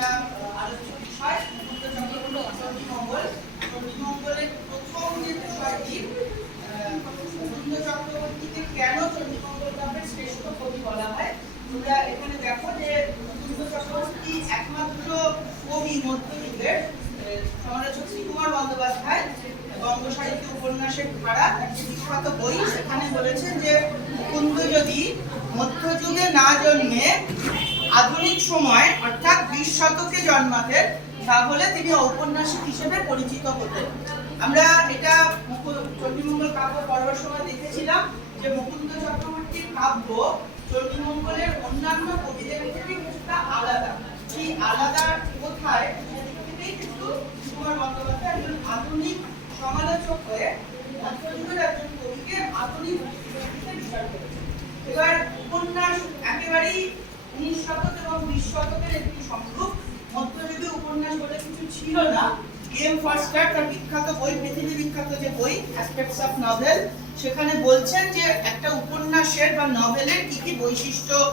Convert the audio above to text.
একটা আলোচ্য বিষয় মুকুন্দ চক্রবর্তী চণ্ডীমঙ্গল। চণ্ডীমঙ্গলের প্রথম যে বিষয়টি, মুকুন্দ চক্রবর্তীকে কেন চণ্ডীমঙ্গল কাব্যের শ্রেষ্ঠ কবি বলা হয়। তোমরা এখানে দেখো যে মুকুন্দ চক্রবর্তী একমাত্র কবি মধ্যযুগের। সমালোচক শ্রীকুমার বন্দ্যোপাধ্যায় বঙ্গ সাহিত্য উপন্যাসের ধারা একটি বিখ্যাত বই, সেখানে বলেছেন যে মুকুন্দ যদি মধ্যযুগে না জন্মে আধুনিক সময় অর্থাৎ 20 শতকে জন্মাতেন, তাহলে তিনি ঔপন্যাসিক হিসেবে পরিচিত হতেন। আমরা এটা চণ্ডীমঙ্গল কাব্য পড়ার সময় দেখেছিলাম যে মুকুন্দ চক্রবর্তীর কাব্য চণ্ডীমঙ্গলের অন্যান্য কবিদের থেকে কিছুটা আলাদা। সেই আলাদা কোথায় সেদিকেই কিন্তু কুমার বন্দ্যোপাধ্যায় একজন আধুনিক সমালোচক হয়ে মধ্যযুগের একজন কবিকে আধুনিক দৃষ্টিতে বিচার করেছেন। এবার উপন্যাস একেবারেই 19 শতক এবং 20 শতকের একটি সংগ্রহ। মধ্যযুগে উপন্যাস বলে কিছু ছিল না। এম ফরস্টার তার বিখ্যাত বই, পৃথিবী বিখ্যাত যে বই অ্যাসপেক্টস অফ নভেল, সেখানে বলছেন যে একটা উপন্যাসের বা নভেলের কি কি বৈশিষ্ট্য